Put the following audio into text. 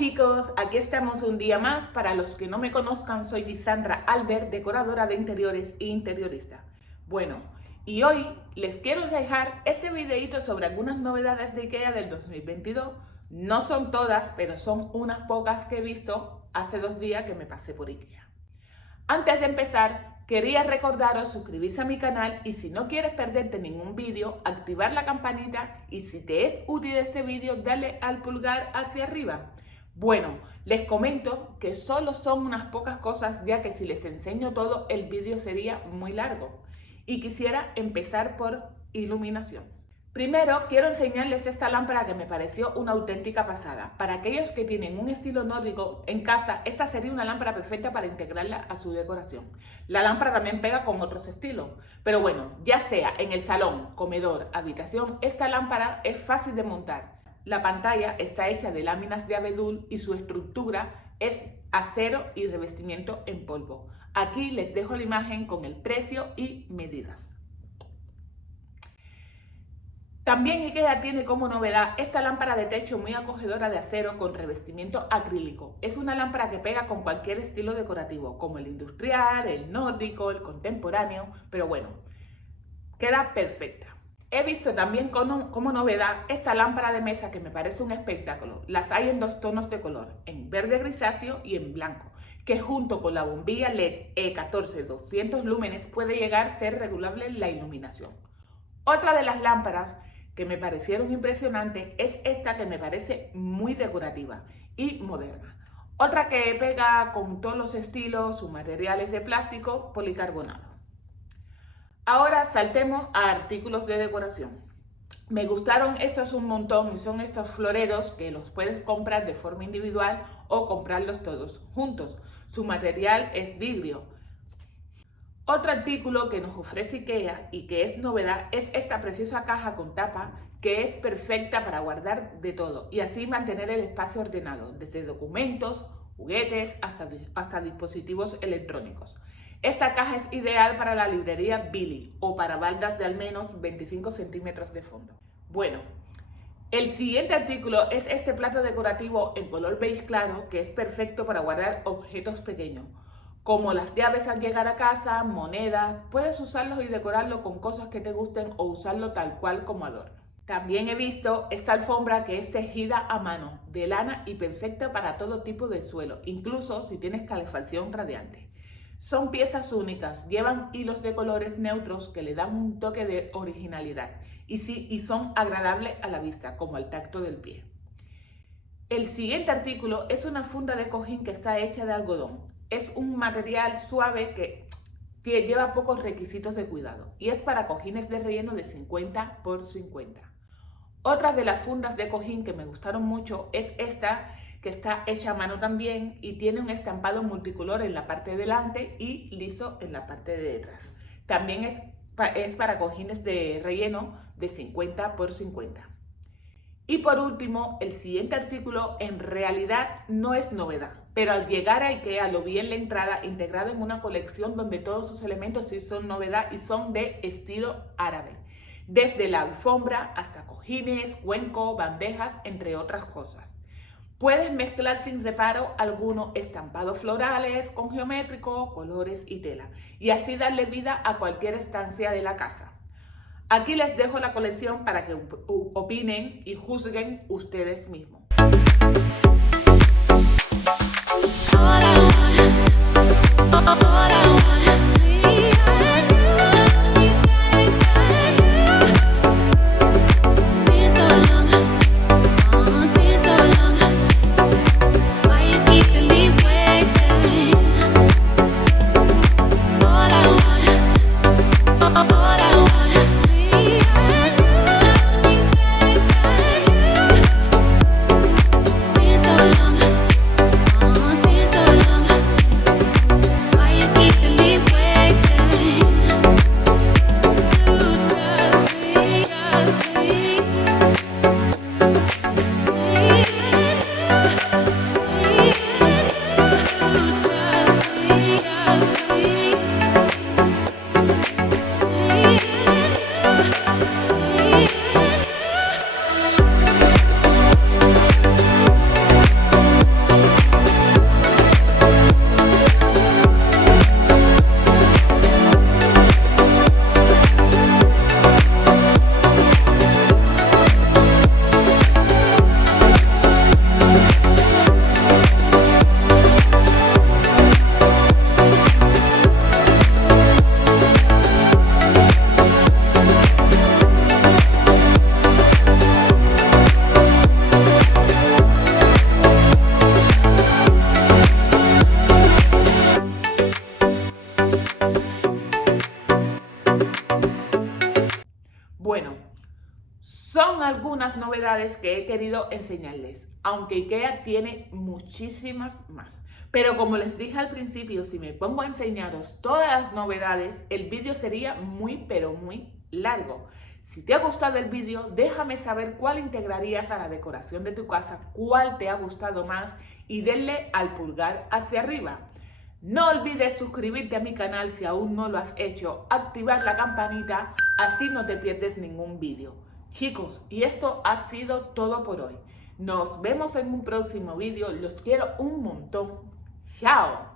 chicos, aquí estamos un día más. Para los que no me conozcan, soy Lisandra Albert, decoradora de interiores e interiorista. Bueno, y hoy les quiero dejar este videito sobre algunas novedades de IKEA del 2022. No son todas, pero son unas pocas que he visto hace 2 días que me pasé por IKEA. Antes de empezar, quería recordaros suscribirse a mi canal y si no quieres perderte ningún vídeo, activar la campanita y si te es útil este vídeo, dale al pulgar hacia arriba. Bueno, les comento que solo son unas pocas cosas, ya que si les enseño todo el vídeo sería muy largo. Y quisiera empezar por iluminación. Primero quiero enseñarles esta lámpara que me pareció una auténtica pasada. Para aquellos que tienen un estilo nórdico en casa, esta sería una lámpara perfecta para integrarla a su decoración. La lámpara también pega con otros estilos, pero bueno, ya sea en el salón, comedor, habitación, esta lámpara es fácil de montar. La pantalla está hecha de láminas de abedul y su estructura es acero y revestimiento en polvo. Aquí les dejo la imagen con el precio y medidas. También IKEA tiene como novedad esta lámpara de techo muy acogedora de acero con revestimiento acrílico. Es una lámpara que pega con cualquier estilo decorativo, como el industrial, el nórdico, el contemporáneo, pero bueno, queda perfecta. He visto también como novedad esta lámpara de mesa que me parece un espectáculo. Las hay en 2 tonos de color, en verde grisáceo y en blanco, que junto con la bombilla LED E14 200 lúmenes puede llegar a ser regulable la iluminación. Otra de las lámparas que me parecieron impresionantes es esta que me parece muy decorativa y moderna. Otra que pega con todos los estilos, sus materiales de plástico policarbonado. Ahora saltemos a artículos de decoración. Me gustaron estos un montón y son estos floreros que los puedes comprar de forma individual o comprarlos todos juntos. Su material es vidrio. Otro artículo que nos ofrece IKEA y que es novedad es esta preciosa caja con tapa que es perfecta para guardar de todo y así mantener el espacio ordenado, desde documentos, juguetes hasta dispositivos electrónicos. Esta caja es ideal para la librería Billy o para baldas de al menos 25 centímetros de fondo. Bueno, el siguiente artículo es este plato decorativo en color beige claro que es perfecto para guardar objetos pequeños, como las llaves al llegar a casa, monedas. Puedes usarlos y decorarlo con cosas que te gusten o usarlo tal cual como adorno. También he visto esta alfombra que es tejida a mano, de lana y perfecta para todo tipo de suelo, incluso si tienes calefacción radiante. Son piezas únicas, llevan hilos de colores neutros que le dan un toque de originalidad y son agradables a la vista, como al tacto del pie. El siguiente artículo es una funda de cojín que está hecha de algodón. Es un material suave que lleva pocos requisitos de cuidado y es para cojines de relleno de 50 por 50. Otra de las fundas de cojín que me gustaron mucho es esta, que está hecha a mano también y tiene un estampado multicolor en la parte de delante y liso en la parte de detrás. También es para cojines de relleno de 50 por 50. Y por último, el siguiente artículo en realidad no es novedad, pero al llegar a IKEA lo vi en la entrada integrado en una colección donde todos sus elementos sí son novedad y son de estilo árabe. Desde la alfombra hasta cojines, cuenco, bandejas, entre otras cosas. Puedes mezclar sin reparo algunos estampados florales con geométricos, colores y tela, y así darle vida a cualquier estancia de la casa. Aquí les dejo la colección para que opinen y juzguen ustedes mismos. Why you keeping me waiting? Son algunas novedades que he querido enseñarles, aunque IKEA tiene muchísimas más. Pero como les dije al principio, si me pongo a enseñaros todas las novedades, el vídeo sería muy pero muy largo. Si te ha gustado el vídeo, déjame saber cuál integrarías a la decoración de tu casa, cuál te ha gustado más y denle al pulgar hacia arriba. No olvides suscribirte a mi canal si aún no lo has hecho, activar la campanita, así no te pierdes ningún vídeo. Chicos, y esto ha sido todo por hoy. Nos vemos en un próximo vídeo, los quiero un montón. ¡Chao!